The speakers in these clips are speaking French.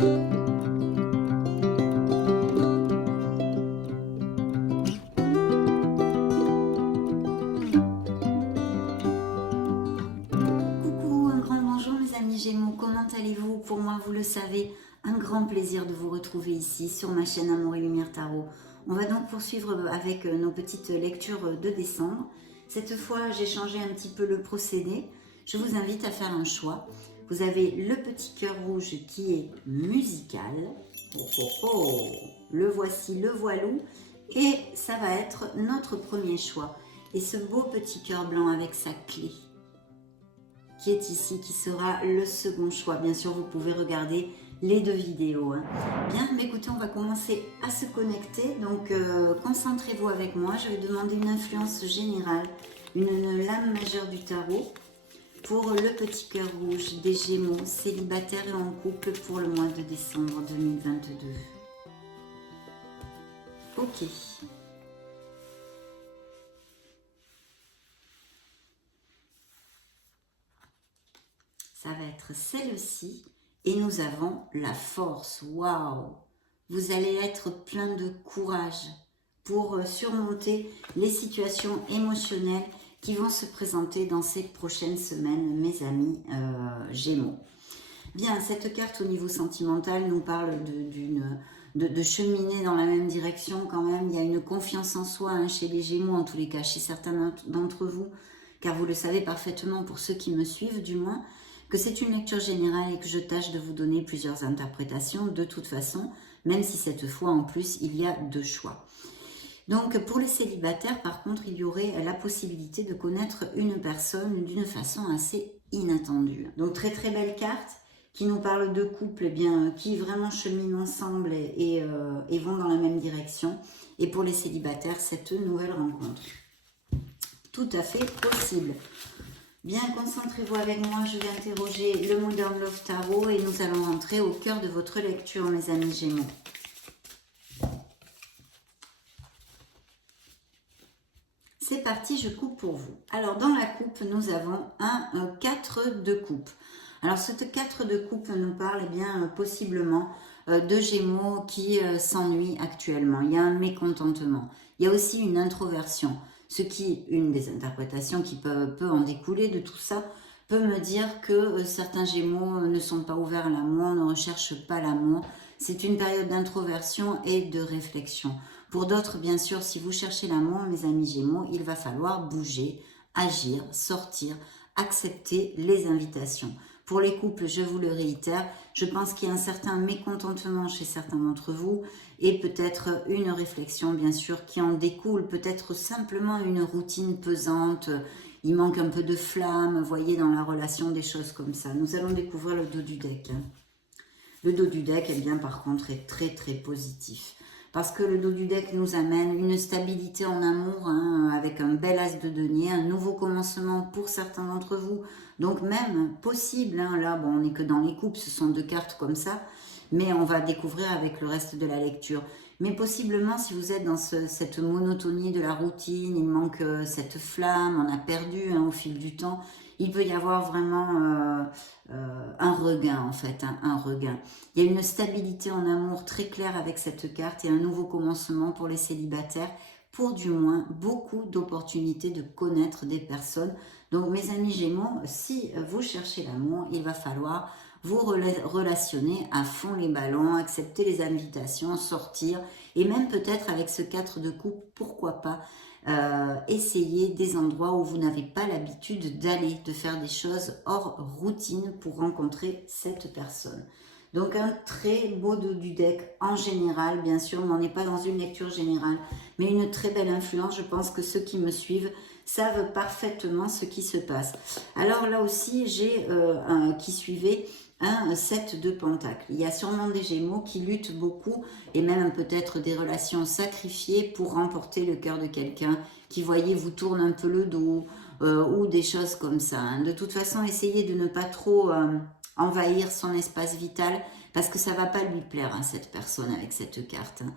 Coucou, un grand bonjour mes amis Gémeaux, comment allez-vous? Pour moi, vous le savez, un grand plaisir de vous retrouver ici sur ma chaîne Amour et Lumière Tarot. On va donc poursuivre avec nos petites lectures de décembre. Cette fois, j'ai changé un petit peu le procédé. Je vous invite à faire un choix. Vous avez le petit cœur rouge qui est musical. Oh, oh, oh. Le voici, le voilou. Et ça va être notre premier choix. Et ce beau petit cœur blanc avec sa clé qui est ici, qui sera le second choix. Bien sûr, vous pouvez regarder les deux vidéos. Bien, mais écoutez, on va commencer à se connecter. Donc, concentrez-vous avec moi. Je vais demander une influence générale, une lame majeure du tarot pour le petit cœur rouge des Gémeaux, célibataires et en couple pour le mois de décembre 2022. Ok. Ça va être celle-ci. Et nous avons la force. Waouh! Vous allez être plein de courage pour surmonter les situations émotionnelles qui vont se présenter dans ces prochaines semaines, mes amis Gémeaux. Bien, cette carte au niveau sentimental nous parle de cheminer dans la même direction quand même. Il y a une confiance en soi chez les Gémeaux, en tous les cas, chez certains d'entre vous, car vous le savez parfaitement pour ceux qui me suivent du moins, que c'est une lecture générale et que je tâche de vous donner plusieurs interprétations de toute façon, même si cette fois en plus il y a deux choix. Donc pour les célibataires par contre il y aurait la possibilité de connaître une personne d'une façon assez inattendue. Donc très très belle carte qui nous parle de couples bien, qui vraiment cheminent ensemble et vont dans la même direction. Et pour les célibataires cette nouvelle rencontre. Tout à fait possible. Bien, concentrez-vous avec moi, je vais interroger le Modern Love Tarot et nous allons rentrer au cœur de votre lecture, mes amis Gémeaux. C'est parti, je coupe pour vous. Alors, dans la coupe, nous avons un 4 de coupe. Alors, cette 4 de coupe nous parle eh bien possiblement de Gémeaux qui s'ennuient actuellement. Il y a un mécontentement. Il y a aussi une introversion. Ce qui, une des interprétations qui peut en découler de tout ça, peut me dire que certains Gémeaux ne sont pas ouverts à l'amour, ne recherchent pas l'amour. C'est une période d'introversion et de réflexion. Pour d'autres, bien sûr, si vous cherchez l'amour, mes amis Gémeaux, il va falloir bouger, agir, sortir, accepter les invitations. Pour les couples, je vous le réitère, je pense qu'il y a un certain mécontentement chez certains d'entre vous et peut-être une réflexion, bien sûr, qui en découle, peut-être simplement une routine pesante, il manque un peu de flamme, vous voyez, dans la relation, des choses comme ça. Nous allons découvrir le dos du deck. Le dos du deck, eh bien, par contre, est très, très positif. Parce que le dos du deck nous amène une stabilité en amour, avec un bel as de denier, un nouveau commencement pour certains d'entre vous. Donc même possible, là, bon, on n'est que dans les coupes, ce sont deux cartes comme ça, mais on va découvrir avec le reste de la lecture. Mais possiblement, si vous êtes dans cette monotonie de la routine, il manque cette flamme, on a perdu au fil du temps, il peut y avoir vraiment un regain en fait, un regain. Il y a une stabilité en amour très claire avec cette carte et un nouveau commencement pour les célibataires, pour du moins beaucoup d'opportunités de connaître des personnes. Donc mes amis Gémeaux, si vous cherchez l'amour, il va falloir vous relationner à fond les ballons, accepter les invitations, sortir, et même peut-être avec ce 4 de coupe, pourquoi pas, essayer des endroits où vous n'avez pas l'habitude d'aller, de faire des choses hors routine pour rencontrer cette personne. Donc un très beau dos du deck en général, bien sûr, mais on n'est pas dans une lecture générale, mais une très belle influence. Je pense que ceux qui me suivent savent parfaitement ce qui se passe. Alors là aussi, j'ai qui suivait un 7 de pentacle. Il y a sûrement des Gémeaux qui luttent beaucoup et même peut-être des relations sacrifiées pour remporter le cœur de quelqu'un qui, voyez, vous tourne un peu le dos ou des choses comme ça. De toute façon, essayez de ne pas trop envahir son espace vital, parce que ça va pas lui plaire, hein, cette personne avec cette carte. Hein.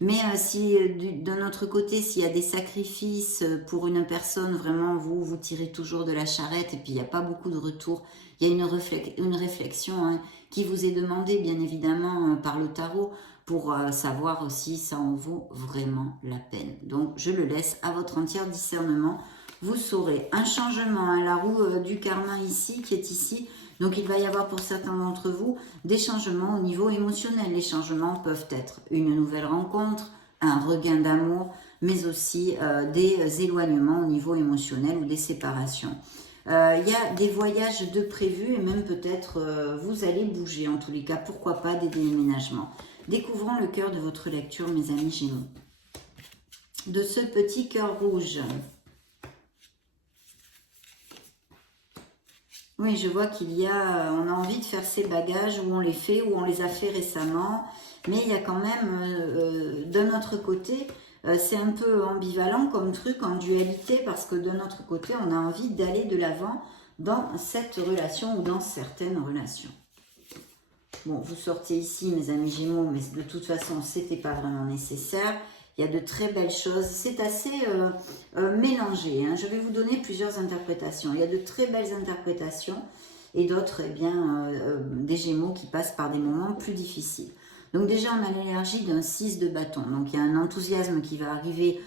Mais si d'un autre côté, s'il y a des sacrifices pour une personne, vraiment vous tirez toujours de la charrette et puis il n'y a pas beaucoup de retour. Il y a une réflexion hein, qui vous est demandée bien évidemment par le tarot pour savoir si ça en vaut vraiment la peine. Donc je le laisse à votre entier discernement. Vous saurez un changement, hein, la roue du karma ici qui est ici. Donc, il va y avoir pour certains d'entre vous des changements au niveau émotionnel. Les changements peuvent être une nouvelle rencontre, un regain d'amour, mais aussi des éloignements au niveau émotionnel ou des séparations. Il y a des voyages de prévus et même peut-être vous allez bouger. En tous les cas, pourquoi pas des déménagements. Découvrons le cœur de votre lecture, mes amis Gémeaux. De ce petit cœur rouge. Oui, je vois qu'il y a, on a envie de faire ses bagages, ou on les fait, ou on les a fait récemment. Mais il y a quand même, d'un autre côté, c'est un peu ambivalent comme truc, en dualité, parce que d'un autre côté, on a envie d'aller de l'avant dans cette relation ou dans certaines relations. Bon, vous sortez ici, mes amis Gémeaux, mais de toute façon, c'était pas vraiment nécessaire. Il y a de très belles choses. C'est assez mélangé. Hein. Je vais vous donner plusieurs interprétations. Il y a de très belles interprétations et d'autres, eh bien, des Gémeaux qui passent par des moments plus difficiles. Donc déjà, on a l'énergie d'un 6 de bâton. Donc il y a un enthousiasme qui va arriver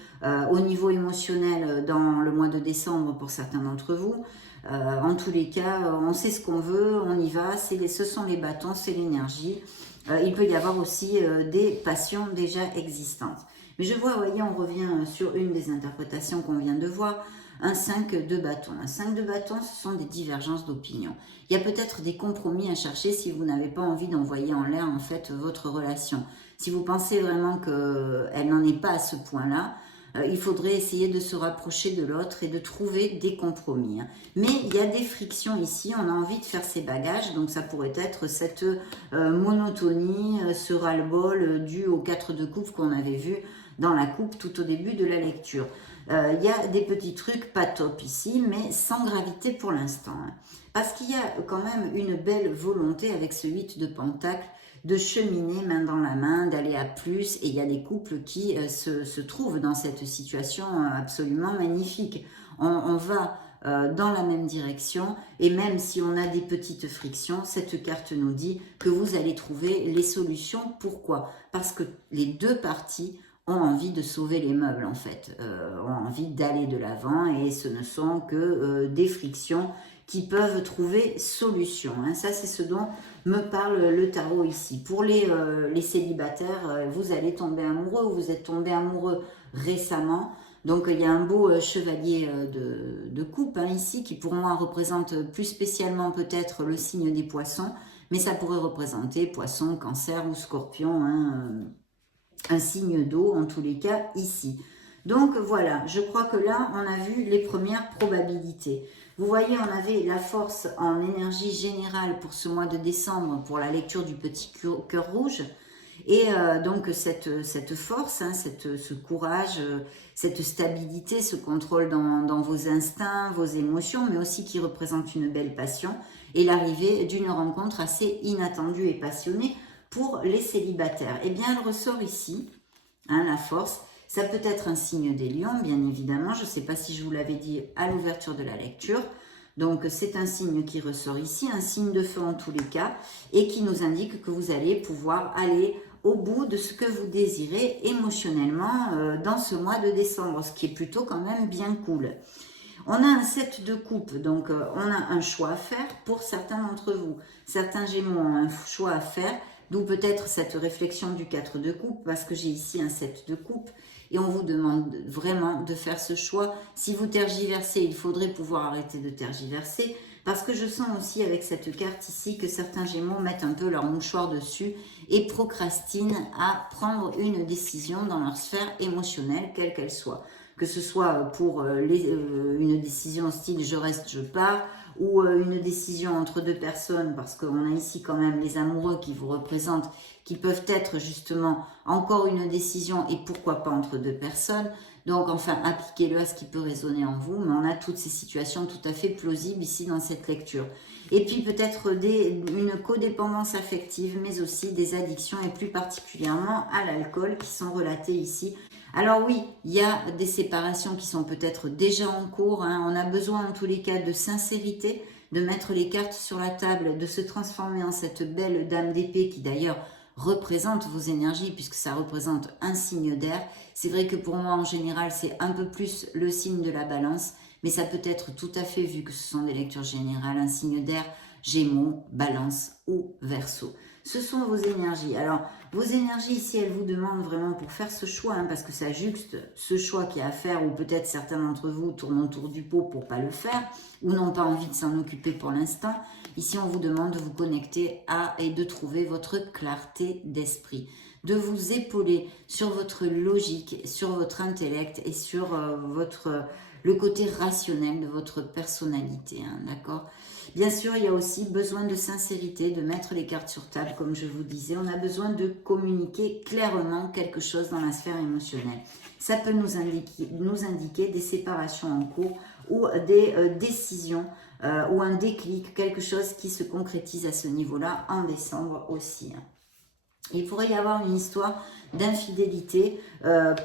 au niveau émotionnel dans le mois de décembre pour certains d'entre vous. En tous les cas, on sait ce qu'on veut, on y va. Ce sont les bâtons, c'est l'énergie. Il peut y avoir aussi des passions déjà existantes. Mais je vois, vous voyez, on revient sur une des interprétations qu'on vient de voir, un 5 de bâton. Un 5 de bâton, ce sont des divergences d'opinion. Il y a peut-être des compromis à chercher si vous n'avez pas envie d'envoyer en l'air, en fait, votre relation. Si vous pensez vraiment qu'elle n'en est pas à ce point-là, il faudrait essayer de se rapprocher de l'autre et de trouver des compromis. Mais il y a des frictions ici, on a envie de faire ses bagages, donc ça pourrait être cette monotonie, ce ras-le-bol dû aux 4 de coupe qu'on avait vu dans la coupe tout au début de la lecture. Il y a des petits trucs pas top ici, mais sans gravité pour l'instant. Hein. Parce qu'il y a quand même une belle volonté avec ce 8 de pentacle de cheminer main dans la main, d'aller à plus. Et il y a des couples qui se trouvent dans cette situation absolument magnifique. On va dans la même direction et même si on a des petites frictions, cette carte nous dit que vous allez trouver les solutions. Pourquoi? Parce que les deux parties ont envie de sauver les meubles en fait, ont envie d'aller de l'avant et ce ne sont que des frictions qui peuvent trouver solution. Hein. Ça c'est ce dont me parle le tarot ici. Pour les célibataires, vous allez tomber amoureux ou vous êtes tombé amoureux récemment. Donc il y a un beau chevalier de coupe hein, ici qui pour moi représente plus spécialement peut-être le signe des poissons, mais ça pourrait représenter poisson, cancer ou scorpion, hein, un signe d'eau en tous les cas ici. Donc voilà, je crois que là on a vu les premières probabilités. Vous voyez, on avait la force en énergie générale pour ce mois de décembre pour la lecture du petit cœur rouge. Et donc cette force, hein, ce courage, cette stabilité, ce contrôle dans vos instincts, vos émotions, mais aussi qui représente une belle passion, et l'arrivée d'une rencontre assez inattendue et passionnée pour les célibataires. Eh bien, elle ressort ici, hein, la force. Ça peut être un signe des lions, bien évidemment. Je ne sais pas si je vous l'avais dit à l'ouverture de la lecture. Donc, c'est un signe qui ressort ici, un signe de feu en tous les cas, et qui nous indique que vous allez pouvoir aller au bout de ce que vous désirez émotionnellement dans ce mois de décembre, ce qui est plutôt quand même bien cool. On a un 7 de coupe, donc on a un choix à faire pour certains d'entre vous. Certains Gémeaux ont un choix à faire, d'où peut-être cette réflexion du 4 de coupe, parce que j'ai ici un 7 de coupe, et on vous demande vraiment de faire ce choix. Si vous tergiversez, il faudrait pouvoir arrêter de tergiverser, parce que je sens aussi avec cette carte ici que certains Gémeaux mettent un peu leur mouchoir dessus et procrastinent à prendre une décision dans leur sphère émotionnelle, quelle qu'elle soit. Que ce soit pour une décision style je reste, je pars, ou une décision entre deux personnes, parce qu'on a ici quand même les amoureux qui vous représentent, qui peuvent être justement encore une décision et pourquoi pas entre deux personnes. Donc enfin, appliquez-le à ce qui peut résonner en vous, mais on a toutes ces situations tout à fait plausibles ici dans cette lecture. Et puis peut-être une codépendance affective, mais aussi des addictions et plus particulièrement à l'alcool qui sont relatées ici. Alors oui, il y a des séparations qui sont peut-être déjà en cours, hein. On a besoin en tous les cas de sincérité, de mettre les cartes sur la table, de se transformer en cette belle dame d'épée qui d'ailleurs représente vos énergies puisque ça représente un signe d'air. C'est vrai que pour moi en général c'est un peu plus le signe de la balance, mais ça peut être tout à fait, vu que ce sont des lectures générales, un signe d'air, Gémeaux, Balance ou Verseau. Ce sont vos énergies. Alors, vos énergies ici, elles vous demandent vraiment pour faire ce choix, hein, parce que ça juxte ce choix qu'il y a à faire, ou peut-être certains d'entre vous tournent autour du pot pour ne pas le faire, ou n'ont pas envie de s'en occuper pour l'instant. Ici, on vous demande de vous connecter à et de trouver votre clarté d'esprit, de vous épauler sur votre logique, sur votre intellect et sur le côté rationnel de votre personnalité, hein, d'accord? Bien sûr, il y a aussi besoin de sincérité, de mettre les cartes sur table, comme je vous disais. On a besoin de communiquer clairement quelque chose dans la sphère émotionnelle. Ça peut nous indiquer des séparations en cours ou des décisions ou un déclic, quelque chose qui se concrétise à ce niveau-là en décembre aussi, hein. Il pourrait y avoir une histoire d'infidélité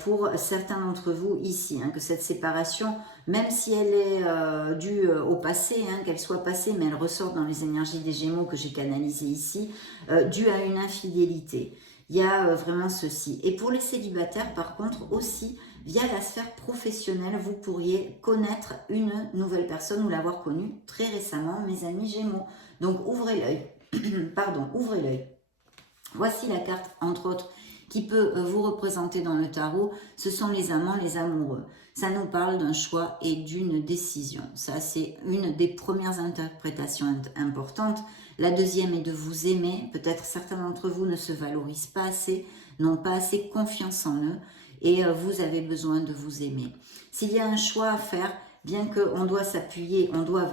pour certains d'entre vous ici, hein, que cette séparation, même si elle est due au passé, hein, qu'elle soit passée, mais elle ressort dans les énergies des Gémeaux que j'ai canalisées ici, due à une infidélité. Il y a vraiment ceci. Et pour les célibataires, par contre, aussi, via la sphère professionnelle, vous pourriez connaître une nouvelle personne ou l'avoir connue très récemment, mes amis Gémeaux. Donc ouvrez l'œil, pardon, ouvrez l'œil. Voici la carte, entre autres, qui peut vous représenter dans le tarot. Ce sont les amants, les amoureux. Ça nous parle d'un choix et d'une décision. Ça, c'est une des premières interprétations importantes. La deuxième est de vous aimer. Peut-être certains d'entre vous ne se valorisent pas assez, n'ont pas assez confiance en eux et vous avez besoin de vous aimer. S'il y a un choix à faire, bien qu'on doive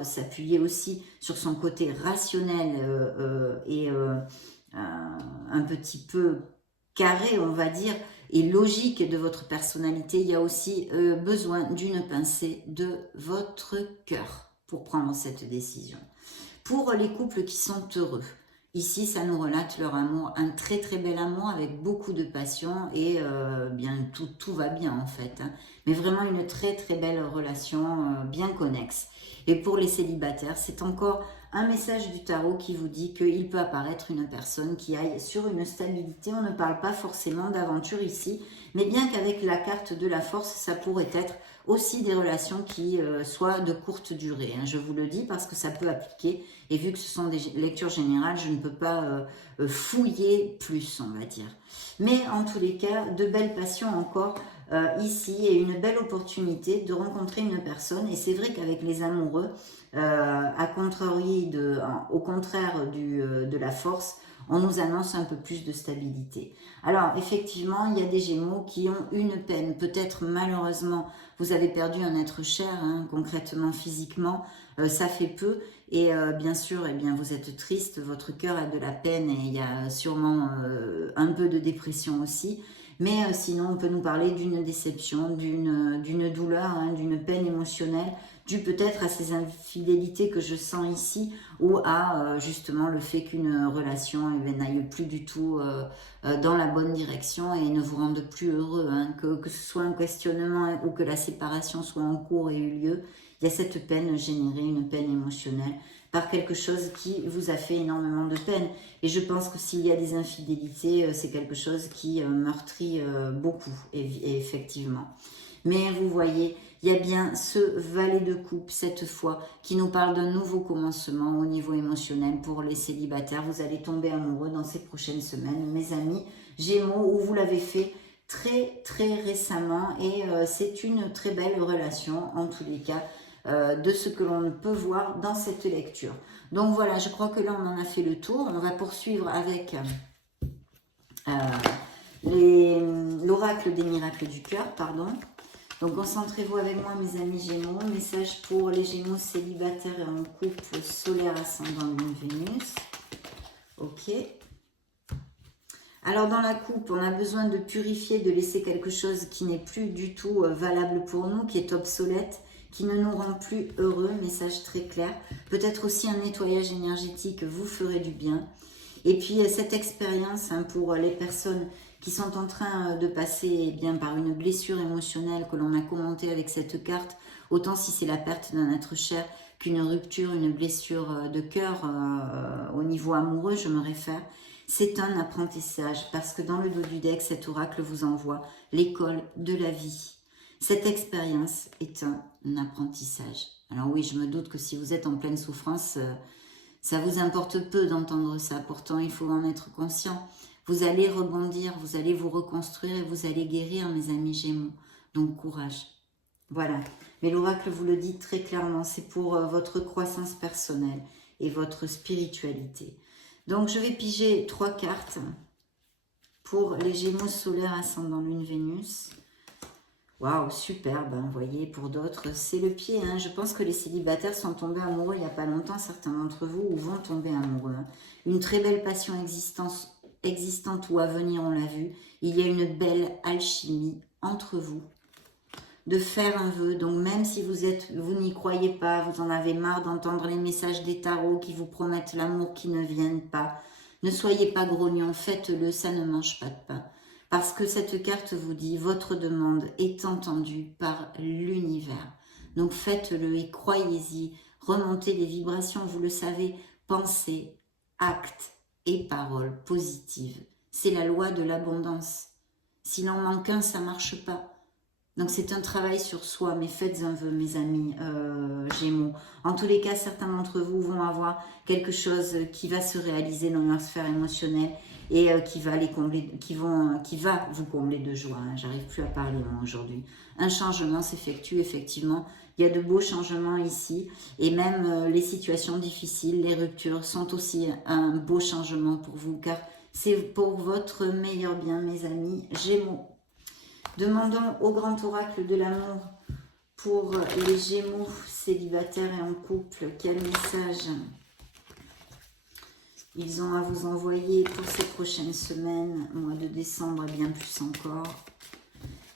s'appuyer aussi sur son côté rationnel et un petit peu carré, on va dire, et logique de votre personnalité, il y a aussi besoin d'une pincée de votre cœur pour prendre cette décision. Pour les couples qui sont heureux, ici ça nous relate leur amour, un très très bel amour avec beaucoup de passion et bien tout va bien en fait, hein, mais vraiment une très très belle relation bien connexe. Et pour les célibataires, c'est encore un message du tarot qui vous dit qu'il peut apparaître une personne qui aille sur une stabilité. On ne parle pas forcément d'aventure ici, mais bien qu'avec la carte de la force, ça pourrait être aussi des relations qui soient de courte durée, hein. Je vous le dis parce que ça peut appliquer, et vu que ce sont des lectures générales, je ne peux pas fouiller plus, on va dire. Mais en tous les cas, de belles passions encore ici, et une belle opportunité de rencontrer une personne. Et c'est vrai qu'avec les amoureux, au contraire de la force, on nous annonce un peu plus de stabilité. Alors effectivement, il y a des Gémeaux qui ont une peine. Peut-être malheureusement, vous avez perdu un être cher, hein, concrètement, physiquement, ça fait peu. Et bien sûr, eh bien, vous êtes triste, votre cœur a de la peine et il y a sûrement un peu de dépression aussi. Mais sinon, on peut nous parler d'une déception, d'une douleur, hein, d'une peine émotionnelle, due peut-être à ces infidélités que je sens ici, ou à justement le fait qu'une relation n'aille plus du tout dans la bonne direction et ne vous rende plus heureux, hein, que ce soit un questionnement ou que la séparation soit en cours et eu lieu. Il y a cette peine générée, une peine émotionnelle, par quelque chose qui vous a fait énormément de peine. Et je pense que s'il y a des infidélités, c'est quelque chose qui meurtrit beaucoup, et effectivement. Mais vous voyez, il y a bien ce valet de coupe, cette fois, qui nous parle d'un nouveau commencement au niveau émotionnel pour les célibataires. Vous allez tomber amoureux dans ces prochaines semaines, mes amis Gémeaux, où vous l'avez fait très très récemment. Et c'est une très belle relation, en tous les cas, de ce que l'on peut voir dans cette lecture. Donc voilà, je crois que là on en a fait le tour. On va poursuivre avec l'oracle des miracles du cœur, pardon. Donc concentrez-vous avec moi mes amis Gémeaux. Message pour les Gémeaux célibataires et en couple, solaire, ascendant, lune, Vénus. Ok. Alors dans la coupe, on a besoin de purifier, de laisser quelque chose qui n'est plus du tout valable pour nous, qui est obsolète, qui ne nous rend plus heureux. Message très clair. Peut-être aussi un nettoyage énergétique vous ferait du bien. Et puis cette expérience pour les personnes qui sont en train de passer par une blessure émotionnelle que l'on a commentée avec cette carte, autant si c'est la perte d'un être cher qu'une rupture, une blessure de cœur au niveau amoureux, je me réfère, c'est un apprentissage parce que dans le dos du deck, cet oracle vous envoie l'école de la vie. Cette expérience est un apprentissage. Alors oui, je me doute que si vous êtes en pleine souffrance, ça vous importe peu d'entendre ça. Pourtant, il faut en être conscient. Vous allez rebondir, vous allez vous reconstruire et vous allez guérir, mes amis Gémeaux. Donc, courage. Voilà. Mais l'oracle vous le dit très clairement, c'est pour votre croissance personnelle et votre spiritualité. Donc, je vais piger 3 cartes pour les Gémeaux solaires, ascendant, lune, Vénus. Waouh, superbe, hein, vous voyez, pour d'autres, c'est le pied. Hein. Je pense que les célibataires sont tombés amoureux il n'y a pas longtemps, certains d'entre vous, ou vont tomber amoureux. Hein. Une très belle passion existante ou à venir, on l'a vu. Il y a une belle alchimie entre vous. De faire un vœu, donc même si vous n'y croyez pas, vous en avez marre d'entendre les messages des tarots qui vous promettent l'amour qui ne viennent pas, ne soyez pas grognon, faites-le, ça ne mange pas de pain. Parce que cette carte vous dit, votre demande est entendue par l'univers. Donc faites-le et croyez-y, remontez les vibrations, vous le savez, pensée, acte et paroles positives. C'est la loi de l'abondance. S'il en manque un, ça ne marche pas. Donc c'est un travail sur soi, mais faites un vœu, mes amis Gémeaux. En tous les cas, certains d'entre vous vont avoir quelque chose qui va se réaliser dans leur sphère émotionnelle et qui va vous combler de joie. Hein. J'arrive plus à parler moi aujourd'hui. Un changement s'effectue effectivement. Il y a de beaux changements ici et même les situations difficiles, les ruptures sont aussi un beau changement pour vous car c'est pour votre meilleur bien, mes amis Gémeaux. Demandons au grand oracle de l'amour pour les Gémeaux célibataires et en couple, quel message ils ont à vous envoyer pour ces prochaines semaines, mois de décembre et bien plus encore.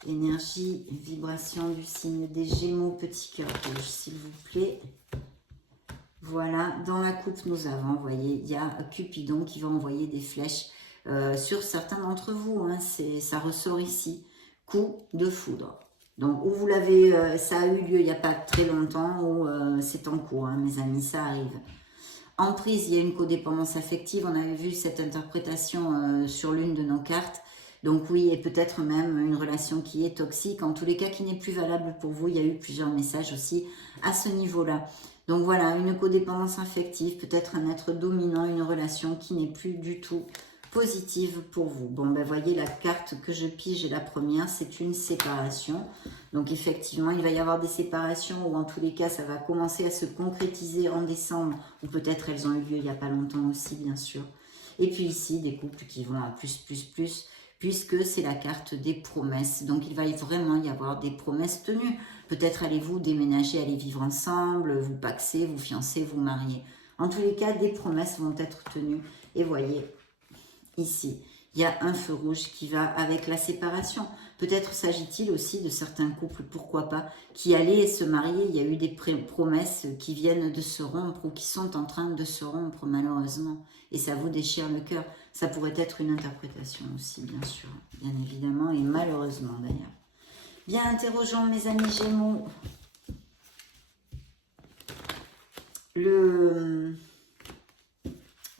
Énergie, vibration du signe des Gémeaux, petit cœur rouge, s'il vous plaît. Voilà, dans la coupe, nous avons, vous voyez, il y a Cupidon qui va envoyer des flèches sur certains d'entre vous. Hein, ça ressort ici. Coup de foudre. Donc, où vous l'avez, ça a eu lieu il n'y a pas très longtemps, ou c'est en cours, hein, mes amis, ça arrive. Emprise, il y a une codépendance affective. On avait vu cette interprétation sur l'une de nos cartes. Donc oui, et peut-être même une relation qui est toxique. En tous les cas, qui n'est plus valable pour vous. Il y a eu plusieurs messages aussi à ce niveau-là. Donc voilà, une codépendance affective, peut-être un être dominant, une relation qui n'est plus du tout positive pour vous. Bon, ben voyez, la carte que je pige, la première, c'est une séparation. Donc effectivement, il va y avoir des séparations ou en tous les cas, ça va commencer à se concrétiser en décembre ou peut-être elles ont eu lieu il n'y a pas longtemps aussi, bien sûr. Et puis ici, des couples qui vont à plus, puisque c'est la carte des promesses. Donc il va vraiment y avoir des promesses tenues. Peut-être allez-vous déménager, aller vivre ensemble, vous paxer, vous fiancer, vous marier. En tous les cas, des promesses vont être tenues. Et voyez, ici, il y a un feu rouge qui va avec la séparation. Peut-être s'agit-il aussi de certains couples, pourquoi pas, qui allaient se marier. Il y a eu des promesses qui viennent de se rompre ou qui sont en train de se rompre malheureusement. Et ça vous déchire le cœur. Ça pourrait être une interprétation aussi, bien sûr, bien évidemment, et malheureusement d'ailleurs. Bien, interrogeons mes amis Gémeaux.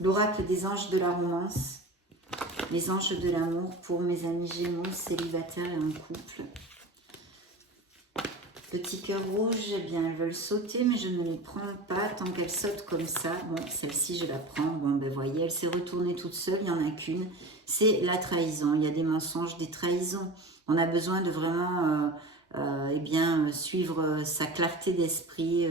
L'oracle des anges de la romance. Les anges de l'amour pour mes amis Gémeaux, célibataires et en couple. Petit cœur rouge, eh bien, elles veulent sauter, mais je ne les prends pas tant qu'elles sautent comme ça. Bon, celle-ci, je la prends. Bon, ben, voyez, elle s'est retournée toute seule, il n'y en a qu'une. C'est la trahison. Il y a des mensonges, des trahisons. On a besoin de vraiment, eh bien, suivre sa clarté d'esprit,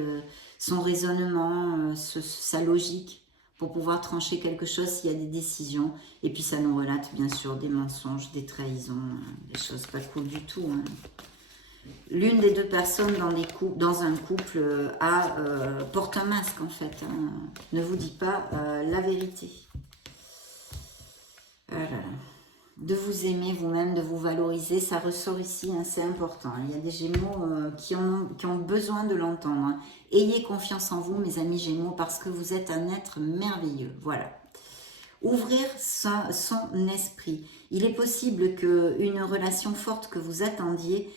son raisonnement, sa logique, pour pouvoir trancher quelque chose s'il y a des décisions. Et puis ça nous relate bien sûr des mensonges, des trahisons, des choses pas cool du tout. Hein. L'une des deux personnes dans un couple porte un masque en fait, hein, ne vous dit pas la vérité. Voilà. De vous aimer vous-même, de vous valoriser, ça ressort ici, hein, c'est important. Il y a des Gémeaux qui ont besoin de l'entendre. Hein. Ayez confiance en vous, mes amis Gémeaux, parce que vous êtes un être merveilleux. Voilà. Ouvrir son esprit. Il est possible qu'une relation forte que vous attendiez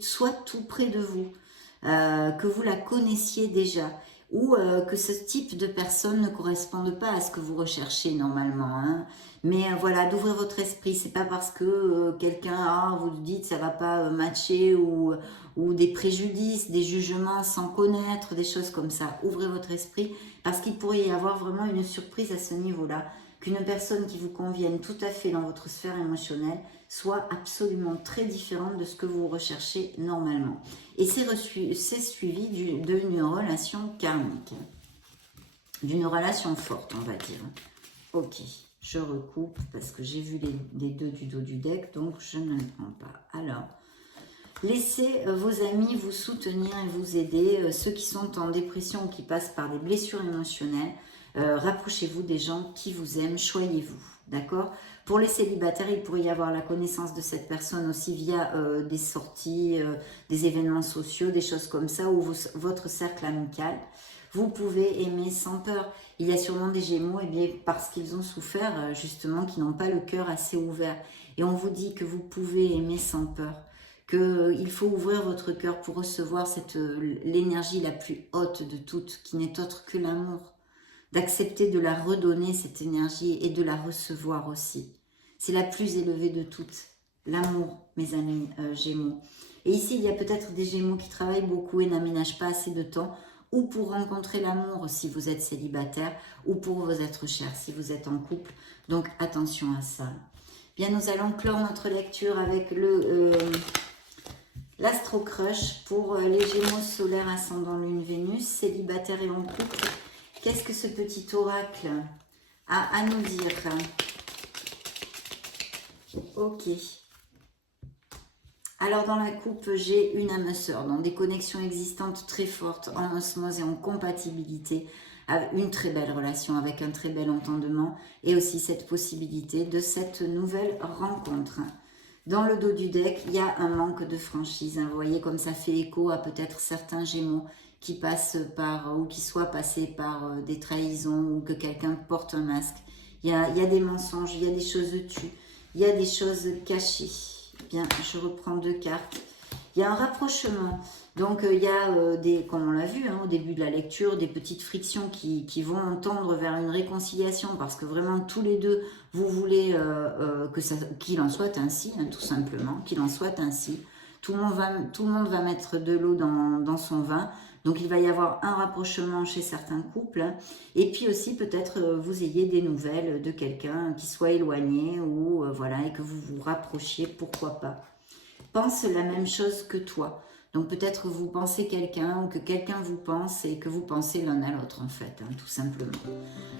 soit tout près de vous, que vous la connaissiez déjà, ou que ce type de personne ne corresponde pas à ce que vous recherchez normalement. Hein. Mais voilà, d'ouvrir votre esprit, c'est pas parce que quelqu'un, vous dites ça va pas matcher, ou des préjudices, des jugements sans connaître, des choses comme ça. Ouvrez votre esprit, parce qu'il pourrait y avoir vraiment une surprise à ce niveau-là, qu'une personne qui vous convienne tout à fait dans votre sphère émotionnelle soit absolument très différente de ce que vous recherchez normalement. Et c'est suivi d'une relation karmique, d'une relation forte, on va dire. Ok, je recoupe parce que j'ai vu les deux du dos du deck, donc je ne le prends pas. Alors, laissez vos amis vous soutenir et vous aider, ceux qui sont en dépression ou qui passent par des blessures émotionnelles. Rapprochez-vous des gens qui vous aiment, choyez-vous, d'accord? Pour les célibataires, il pourrait y avoir la connaissance de cette personne aussi via des sorties, des événements sociaux, des choses comme ça, ou votre cercle amical. Vous pouvez aimer sans peur. Il y a sûrement des Gémeaux, bien, parce qu'ils ont souffert, justement, qui n'ont pas le cœur assez ouvert. Et on vous dit que vous pouvez aimer sans peur, qu'il faut ouvrir votre cœur pour recevoir l'énergie la plus haute de toutes, qui n'est autre que l'amour. D'accepter de la redonner, cette énergie, et de la recevoir aussi. C'est la plus élevée de toutes, l'amour, mes amis Gémeaux. Et ici, il y a peut-être des Gémeaux qui travaillent beaucoup et n'aménagent pas assez de temps, ou pour rencontrer l'amour si vous êtes célibataire, ou pour vos êtres chers si vous êtes en couple. Donc attention à ça. Bien, nous allons clore notre lecture avec l'Astro Crush pour les Gémeaux solaires ascendant Lune Vénus, célibataires et en couple. Qu'est-ce que ce petit oracle a à nous dire? Ok. Alors dans la coupe, j'ai une âme sœur, dans des connexions existantes très fortes, en osmose et en compatibilité, une très belle relation avec un très bel entendement, et aussi cette possibilité de cette nouvelle rencontre. Dans le dos du deck, il y a un manque de franchise. Hein. Vous voyez comme ça fait écho à peut-être certains Gémeaux qui passent par, ou qui soient passés par des trahisons, ou que quelqu'un porte un masque. Il y a des mensonges, il y a des choses tues, il y a des choses cachées. Bien, je reprends deux cartes. Il y a un rapprochement. Donc, il y a comme on l'a vu au début de la lecture, des petites frictions qui vont tendre vers une réconciliation, parce que vraiment, tous les deux, vous voulez qu'il en soit ainsi, hein, tout simplement, qu'il en soit ainsi. Tout le monde va mettre de l'eau dans son vin. Donc, il va y avoir un rapprochement chez certains couples. Hein. Et puis aussi, peut-être, vous ayez des nouvelles de quelqu'un qui soit éloigné, ou voilà, et que vous vous rapprochiez, pourquoi pas. Pense la même chose que toi. Donc, peut-être vous pensez quelqu'un, ou que quelqu'un vous pense, et que vous pensez l'un à l'autre, en fait, hein, tout simplement.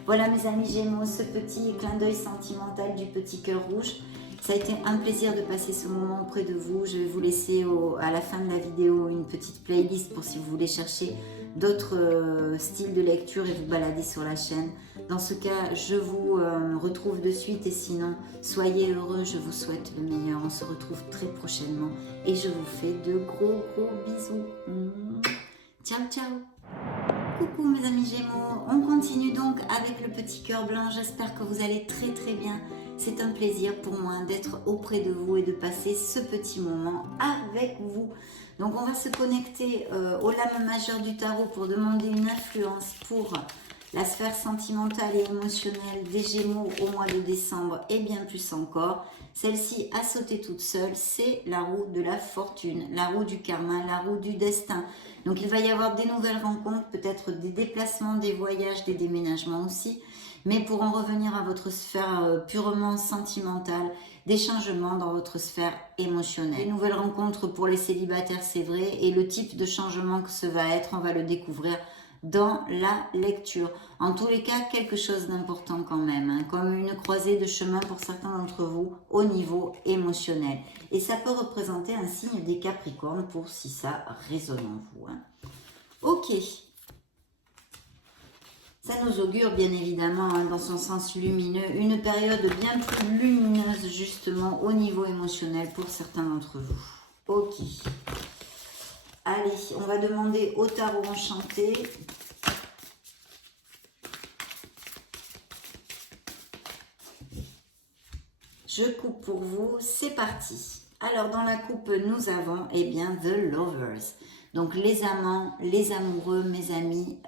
Voilà, mes amis Gémeaux, ce petit clin d'œil sentimental du petit cœur rouge. Ça a été un plaisir de passer ce moment auprès de vous. Je vais vous laisser à la fin de la vidéo une petite playlist pour si vous voulez chercher d'autres styles de lecture et vous balader sur la chaîne. Dans ce cas, je vous retrouve de suite, et sinon, soyez heureux, je vous souhaite le meilleur. On se retrouve très prochainement et je vous fais de gros bisous. Ciao, ciao. Coucou mes amis Gémeaux, on continue donc avec le petit cœur blanc. J'espère que vous allez très bien. C'est un plaisir pour moi d'être auprès de vous et de passer ce petit moment avec vous. Donc on va se connecter aux lames majeures du tarot pour demander une influence pour la sphère sentimentale et émotionnelle des Gémeaux au mois de décembre, et bien plus encore. Celle-ci a sauté toute seule, c'est la roue de la fortune, la roue du karma, la roue du destin. Donc il va y avoir des nouvelles rencontres, peut-être des déplacements, des voyages, des déménagements aussi. Mais pour en revenir à votre sphère purement sentimentale, des changements dans votre sphère émotionnelle. Des nouvelles rencontres pour les célibataires, c'est vrai, et le type de changement que ce va être, on va le découvrir dans la lecture. En tous les cas, quelque chose d'important quand même, hein, comme une croisée de chemin pour certains d'entre vous au niveau émotionnel. Et ça peut représenter un signe des Capricornes pour si ça résonne en vous. Hein. Ok. Ça nous augure bien évidemment, hein, dans son sens lumineux, une période bien plus lumineuse justement au niveau émotionnel pour certains d'entre vous. Ok. Allez, on va demander au tarot enchanté. Je coupe pour vous, c'est parti. Alors dans la coupe, nous avons eh bien The Lovers. Donc les amants, les amoureux, mes amis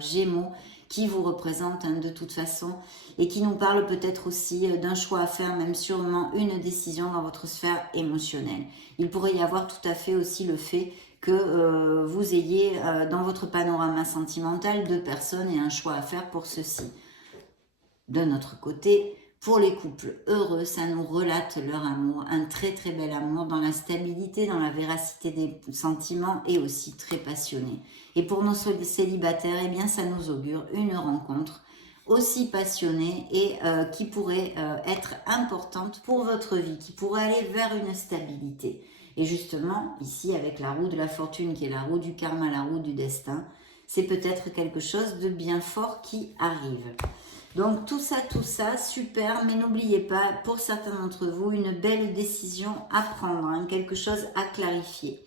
Gémeaux, qui vous représentent hein, de toute façon et qui nous parlent peut-être aussi d'un choix à faire, même sûrement une décision dans votre sphère émotionnelle. Il pourrait y avoir tout à fait aussi le fait que vous ayez dans votre panorama sentimental deux personnes et un choix à faire pour ceci. De notre côté, pour les couples heureux, ça nous relate leur amour, un très très bel amour dans la stabilité, dans la véracité des sentiments et aussi très passionné. Et pour nos célibataires, eh bien ça nous augure une rencontre aussi passionnée et qui pourrait être importante pour votre vie, qui pourrait aller vers une stabilité. Et justement, ici avec la roue de la fortune qui est la roue du karma, la roue du destin, c'est peut-être quelque chose de bien fort qui arrive. Donc tout ça, super, mais n'oubliez pas, pour certains d'entre vous, une belle décision à prendre, hein, quelque chose à clarifier.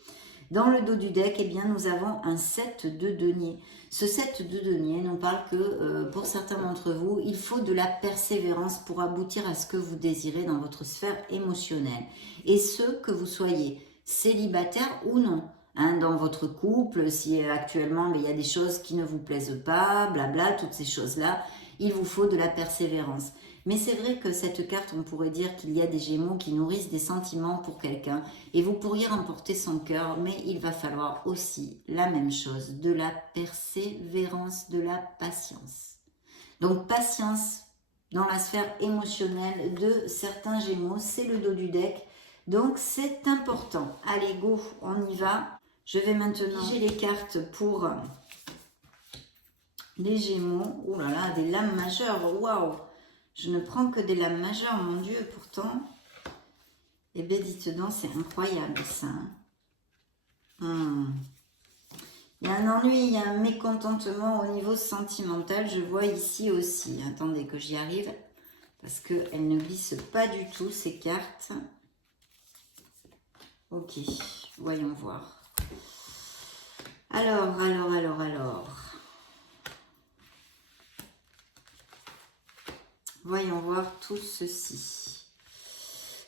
Dans le dos du deck, eh bien, nous avons un 7 de denier. Ce 7 de denier nous parle que pour certains d'entre vous, il faut de la persévérance pour aboutir à ce que vous désirez dans votre sphère émotionnelle. Et ce, que vous soyez célibataire ou non. Hein, dans votre couple, si actuellement il y a des choses qui ne vous plaisent pas, blabla, toutes ces choses-là, il vous faut de la persévérance. Mais c'est vrai que cette carte, on pourrait dire qu'il y a des Gémeaux qui nourrissent des sentiments pour quelqu'un et vous pourriez remporter son cœur, mais il va falloir aussi la même chose, de la persévérance, de la patience. Donc patience dans la sphère émotionnelle de certains Gémeaux, c'est le dos du deck, donc c'est important. Allez, go, on y va. Je vais maintenant piger les cartes pour les Gémeaux. Oh là là, des lames majeures, waouh! Je ne prends que des lames majeures, mon Dieu, pourtant. Eh bien, dites donc, c'est incroyable ça. Il y a un ennui, il y a un mécontentement au niveau sentimental. Je vois ici aussi. Attendez que j'y arrive, parce qu'elles ne glissent pas du tout, ces cartes. Ok, voyons voir. Alors. Voyons voir tout ceci.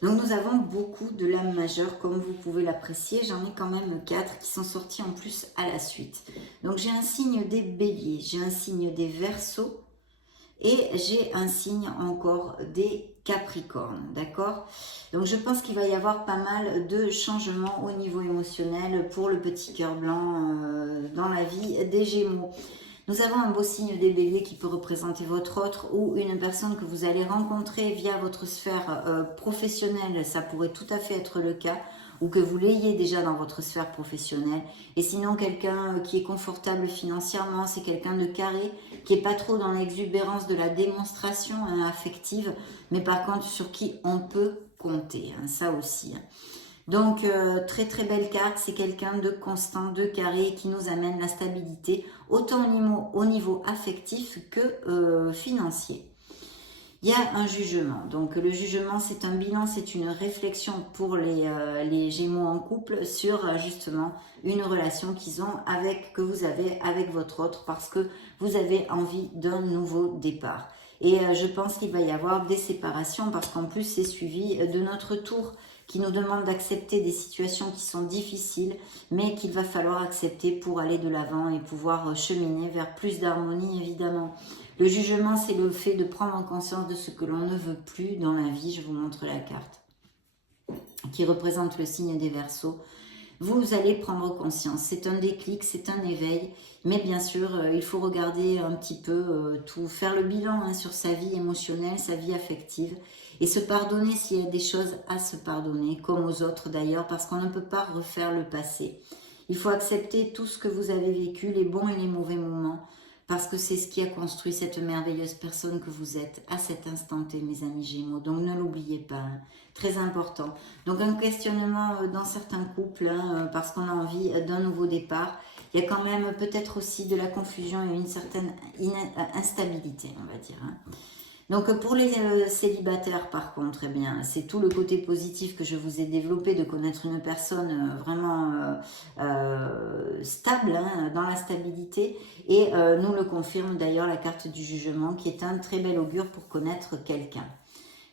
Donc nous avons beaucoup de lames majeures, comme vous pouvez l'apprécier. J'en ai quand même 4 qui sont sortis en plus à la suite. Donc j'ai un signe des béliers, j'ai un signe des verseaux et j'ai un signe encore des capricornes, d'accord? Donc je pense qu'il va y avoir pas mal de changements au niveau émotionnel pour le petit cœur blanc dans la vie des Gémeaux. Nous avons un beau signe des béliers qui peut représenter votre autre ou une personne que vous allez rencontrer via votre sphère professionnelle. Ça pourrait tout à fait être le cas, ou que vous l'ayez déjà dans votre sphère professionnelle. Et sinon, quelqu'un qui est confortable financièrement, c'est quelqu'un de carré, qui n'est pas trop dans l'exubérance de la démonstration affective, mais par contre sur qui on peut compter, ça aussi. Donc, très très belle carte, c'est quelqu'un de constant, de carré, qui nous amène la stabilité, autant au niveau affectif que financier. Il y a un jugement, donc le jugement c'est un bilan, c'est une réflexion pour les Gémeaux en couple sur justement une relation que vous avez avec votre autre parce que vous avez envie d'un nouveau départ. Et je pense qu'il va y avoir des séparations parce qu'en plus c'est suivi de notre tour qui nous demande d'accepter des situations qui sont difficiles, mais qu'il va falloir accepter pour aller de l'avant et pouvoir cheminer vers plus d'harmonie, évidemment. Le jugement, c'est le fait de prendre conscience de ce que l'on ne veut plus dans la vie. Je vous montre la carte qui représente le signe des Verseaux. Vous allez prendre conscience. C'est un déclic, c'est un éveil. Mais bien sûr, il faut regarder un petit peu tout, faire le bilan sur sa vie émotionnelle, sa vie affective. Et se pardonner s'il y a des choses à se pardonner, comme aux autres d'ailleurs, parce qu'on ne peut pas refaire le passé. Il faut accepter tout ce que vous avez vécu, les bons et les mauvais moments, parce que c'est ce qui a construit cette merveilleuse personne que vous êtes à cet instant T, mes amis Gémeaux. Donc ne l'oubliez pas, hein. Très important. Donc un questionnement dans certains couples, hein, parce qu'on a envie d'un nouveau départ. Il y a quand même peut-être aussi de la confusion et une certaine instabilité, on va dire, hein. Donc pour les célibataires par contre, eh bien, c'est tout le côté positif que je vous ai développé, de connaître une personne vraiment stable, hein, dans la stabilité, et nous le confirme d'ailleurs la carte du jugement, qui est un très bel augure pour connaître quelqu'un.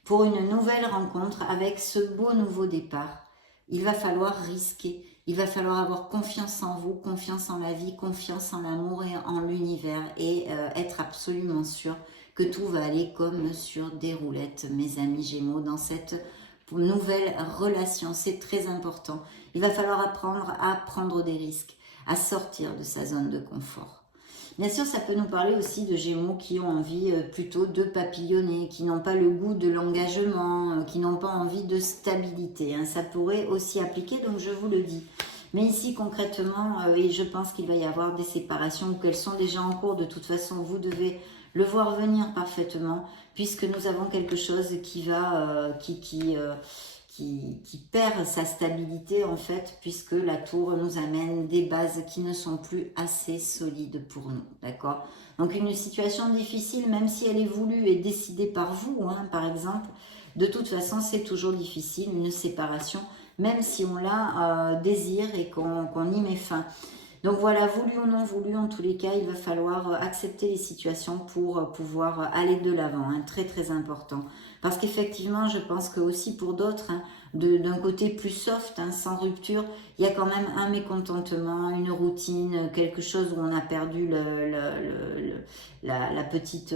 Pour une nouvelle rencontre avec ce beau nouveau départ, il va falloir risquer, il va falloir avoir confiance en vous, confiance en la vie, confiance en l'amour et en l'univers, et être absolument sûr que tout va aller comme sur des roulettes, mes amis Gémeaux, dans cette nouvelle relation. C'est très important. Il va falloir apprendre à prendre des risques, à sortir de sa zone de confort. Bien sûr, ça peut nous parler aussi de Gémeaux qui ont envie plutôt de papillonner, qui n'ont pas le goût de l'engagement, qui n'ont pas envie de stabilité, hein. Ça pourrait aussi appliquer, donc je vous le dis. Mais ici, concrètement, et je pense qu'il va y avoir des séparations ou qu'elles sont déjà en cours. De toute façon, vous devez le voir venir parfaitement, puisque nous avons quelque chose qui va, qui perd sa stabilité en fait, puisque la tour nous amène des bases qui ne sont plus assez solides pour nous, d'accord? Donc une situation difficile, même si elle est voulue et décidée par vous, hein, par exemple, de toute façon c'est toujours difficile, une séparation, même si on la désire et qu'on y met fin. Donc voilà, voulu ou non voulu, en tous les cas, il va falloir accepter les situations pour pouvoir aller de l'avant, hein, très très important. Parce qu'effectivement, je pense que aussi pour d'autres, hein, d'un côté plus soft, hein, sans rupture, il y a quand même un mécontentement, une routine, quelque chose où on a perdu la petite,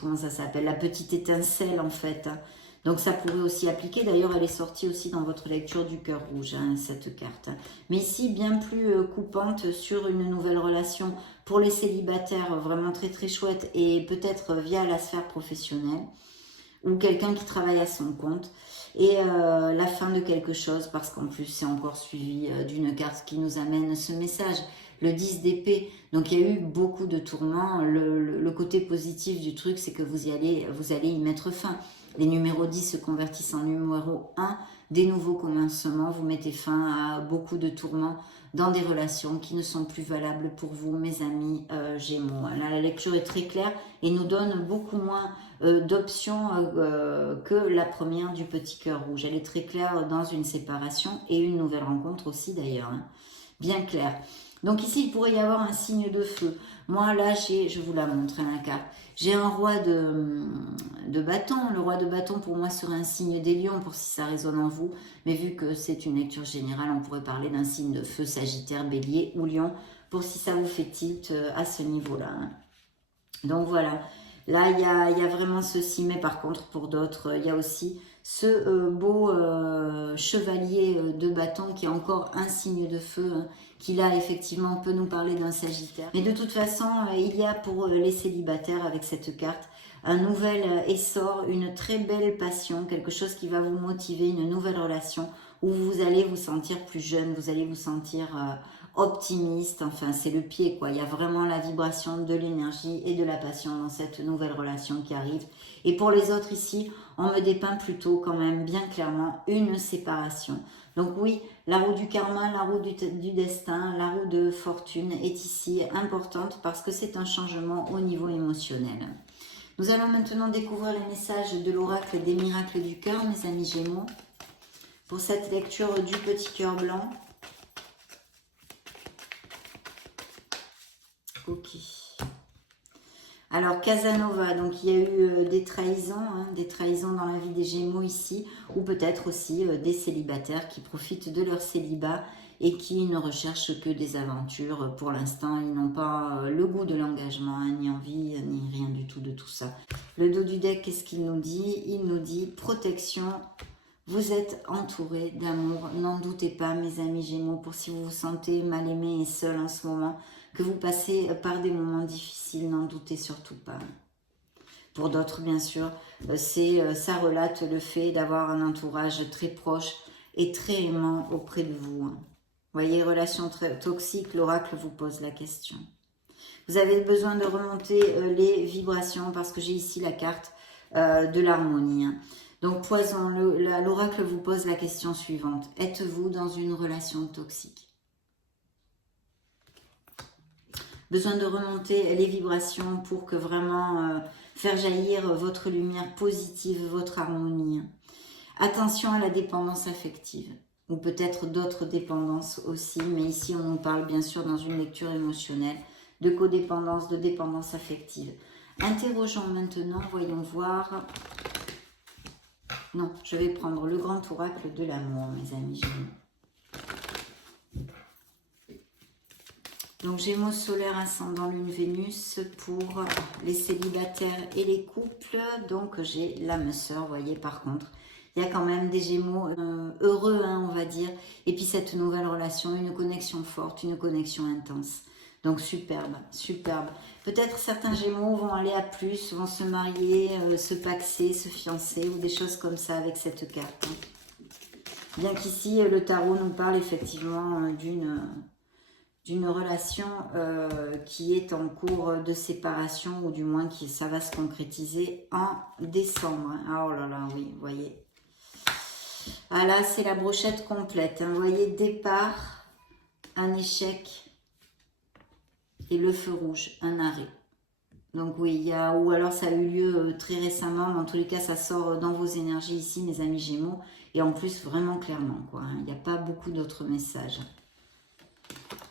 comment ça s'appelle, la petite étincelle en fait, hein. Donc ça pourrait aussi appliquer, d'ailleurs elle est sortie aussi dans votre lecture du cœur rouge, hein, cette carte. Mais ici bien plus coupante sur une nouvelle relation pour les célibataires, vraiment très très chouette, et peut-être via la sphère professionnelle, ou quelqu'un qui travaille à son compte, et la fin de quelque chose, parce qu'en plus c'est encore suivi d'une carte qui nous amène ce message, le 10 d'épée. Donc il y a eu beaucoup de tourments. Le côté positif du truc, c'est que vous allez y mettre fin. Les numéros 10 se convertissent en numéro 1, des nouveaux commencements. Vous mettez fin à beaucoup de tourments dans des relations qui ne sont plus valables pour vous, mes amis Gémeaux. Là, la lecture est très claire et nous donne beaucoup moins d'options que la première du petit cœur rouge. Elle est très claire dans une séparation et une nouvelle rencontre aussi d'ailleurs, hein. Bien clair. Donc ici, il pourrait y avoir un signe de feu. Moi, là, je vous la montre, hein, la carte. J'ai un roi de bâton. Le roi de bâton, pour moi, serait un signe des lions, pour si ça résonne en vous. Mais vu que c'est une lecture générale, on pourrait parler d'un signe de feu, Sagittaire, Bélier ou Lion, pour si ça vous fait tilt à ce niveau-là, hein. Donc voilà. Là, il y a vraiment ceci, mais par contre, pour d'autres, il y a aussi ce beau chevalier de bâton qui est encore un signe de feu, hein, qui là, effectivement, peut nous parler d'un Sagittaire. Mais de toute façon, il y a pour les célibataires, avec cette carte, un nouvel essor, une très belle passion, quelque chose qui va vous motiver, une nouvelle relation, où vous allez vous sentir plus jeune, vous allez vous sentir optimiste, enfin c'est le pied quoi, il y a vraiment la vibration de l'énergie et de la passion dans cette nouvelle relation qui arrive. Et pour les autres ici, on me dépeint plutôt quand même bien clairement une séparation. Donc oui, la roue du karma, la roue du destin, la roue de fortune est ici importante parce que c'est un changement au niveau émotionnel. Nous allons maintenant découvrir les messages de l'oracle des miracles du cœur, mes amis Gémeaux, pour cette lecture du petit cœur blanc. Ok. Alors, Casanova, donc il y a eu des trahisons dans la vie des Gémeaux ici, ou peut-être aussi des célibataires qui profitent de leur célibat et qui ne recherchent que des aventures. Pour l'instant, ils n'ont pas le goût de l'engagement, hein, ni envie, ni rien du tout de tout ça. Le dos du deck, qu'est-ce qu'il nous dit? Il nous dit protection. Vous êtes entourés d'amour, n'en doutez pas mes amis Gémeaux, pour si vous vous sentez mal aimé et seul en ce moment, que vous passez par des moments difficiles, n'en doutez surtout pas. Pour d'autres bien sûr, ça relate le fait d'avoir un entourage très proche et très aimant auprès de vous. Voyez, relation très toxique, l'oracle vous pose la question. Vous avez besoin de remonter les vibrations parce que j'ai ici la carte de l'harmonie. Hein. Donc poisson, l'oracle vous pose la question suivante. Êtes-vous dans une relation toxique? Besoin de remonter les vibrations pour que vraiment faire jaillir votre lumière positive, votre harmonie. Attention à la dépendance affective. Ou peut-être d'autres dépendances aussi, mais ici on nous parle bien sûr dans une lecture émotionnelle de codépendance, de dépendance affective. Interrogeons maintenant, voyons voir. Non, je vais prendre le grand oracle de l'amour, mes amis Gémeaux. Donc Gémeaux solaire, ascendant Lune, Vénus pour les célibataires et les couples. Donc j'ai l'âme sœur, voyez par contre. Il y a quand même des Gémeaux heureux, hein, on va dire. Et puis cette nouvelle relation, une connexion forte, une connexion intense. Donc superbe, superbe. Peut-être certains Gémeaux vont aller à plus, vont se marier, se paxer, se fiancer ou des choses comme ça avec cette carte. Bien qu'ici, le tarot nous parle effectivement d'une relation qui est en cours de séparation ou du moins ça va se concrétiser en décembre. Ah, oh là là, oui, vous voyez. Ah là, c'est la brochette complète. Hein. Vous voyez, départ, un échec et le feu rouge, un arrêt. Donc oui, il y a, ou alors ça a eu lieu très récemment, mais en tous les cas, ça sort dans vos énergies ici, mes amis Gémeaux, et en plus, vraiment clairement, quoi. Hein. Il n'y a pas beaucoup d'autres messages.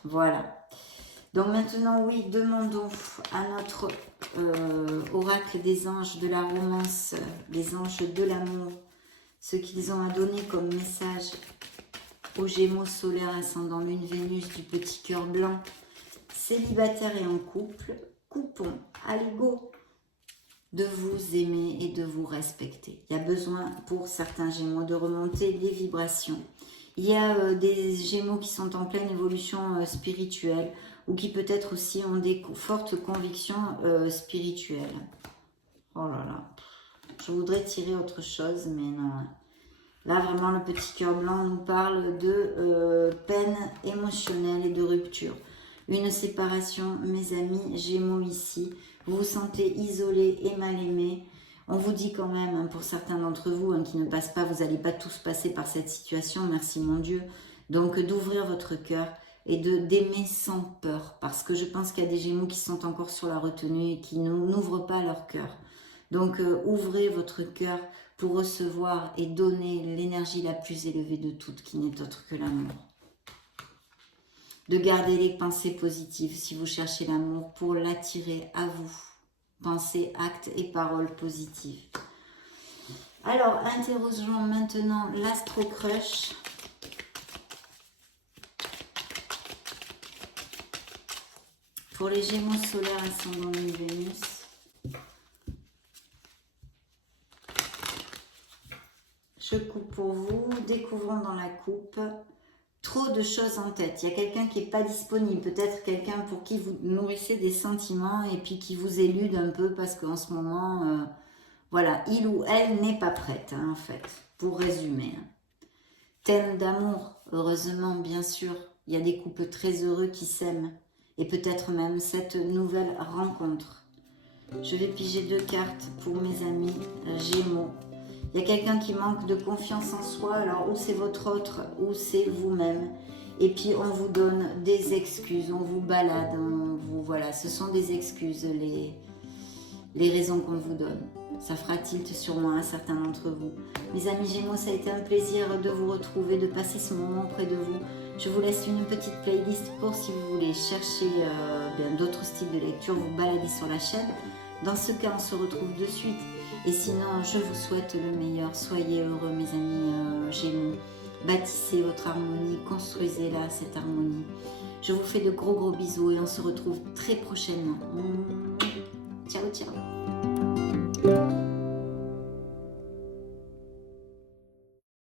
Voilà. Donc maintenant, oui, demandons à notre oracle des anges de la romance, des anges de l'amour, ce qu'ils ont à donner comme message aux Gémeaux solaires ascendant Lune Vénus du petit cœur blanc, célibataire et en couple, coupons à l'ego de vous aimer et de vous respecter. Il y a besoin pour certains Gémeaux de remonter les vibrations. Il y a des Gémeaux qui sont en pleine évolution spirituelle ou qui peut-être aussi ont des fortes convictions spirituelles. Oh là là. Je voudrais tirer autre chose, mais non. Là, vraiment, le petit cœur blanc nous parle de peine émotionnelle et de rupture. Une séparation, mes amis Gémeaux ici. Vous vous sentez isolé et mal aimé. On vous dit quand même, hein, pour certains d'entre vous hein, qui ne passent pas, vous n'allez pas tous passer par cette situation, merci mon Dieu. Donc, d'ouvrir votre cœur et d'aimer sans peur. Parce que je pense qu'il y a des Gémeaux qui sont encore sur la retenue et qui n'ouvrent pas leur cœur. Donc, ouvrez votre cœur pour recevoir et donner l'énergie la plus élevée de toutes, qui n'est autre que l'amour. De garder les pensées positives si vous cherchez l'amour pour l'attirer à vous. Pensées, actes et paroles positives. Alors, interrogeons maintenant l'astro-crush. Pour les Gémeaux solaires ascendant Lune Vénus. Je coupe pour vous, découvrons dans la coupe trop de choses en tête. Il y a quelqu'un qui n'est pas disponible, peut-être quelqu'un pour qui vous nourrissez des sentiments et puis qui vous élude un peu parce qu'en ce moment, voilà, il ou elle n'est pas prête, hein, en fait, pour résumer. Thème d'amour, heureusement, bien sûr, il y a des couples très heureux qui s'aiment et peut-être même cette nouvelle rencontre. Je vais piger 2 cartes pour mes amis Gémeaux. Il y a quelqu'un qui manque de confiance en soi, alors ou c'est votre autre, ou c'est vous-même. Et puis on vous donne des excuses, on vous balade, voilà, ce sont des excuses, les raisons qu'on vous donne. Ça fera tilt sur moi à certains d'entre vous. Mes amis Gémeaux, ça a été un plaisir de vous retrouver, de passer ce moment auprès de vous. Je vous laisse une petite playlist pour si vous voulez chercher d'autres styles de lecture, vous balader sur la chaîne. Dans ce cas, on se retrouve de suite. Et sinon, je vous souhaite le meilleur. Soyez heureux, mes amis Gémeaux. Bâtissez votre harmonie, construisez-la, cette harmonie. Je vous fais de gros bisous et on se retrouve très prochainement. Ciao, ciao.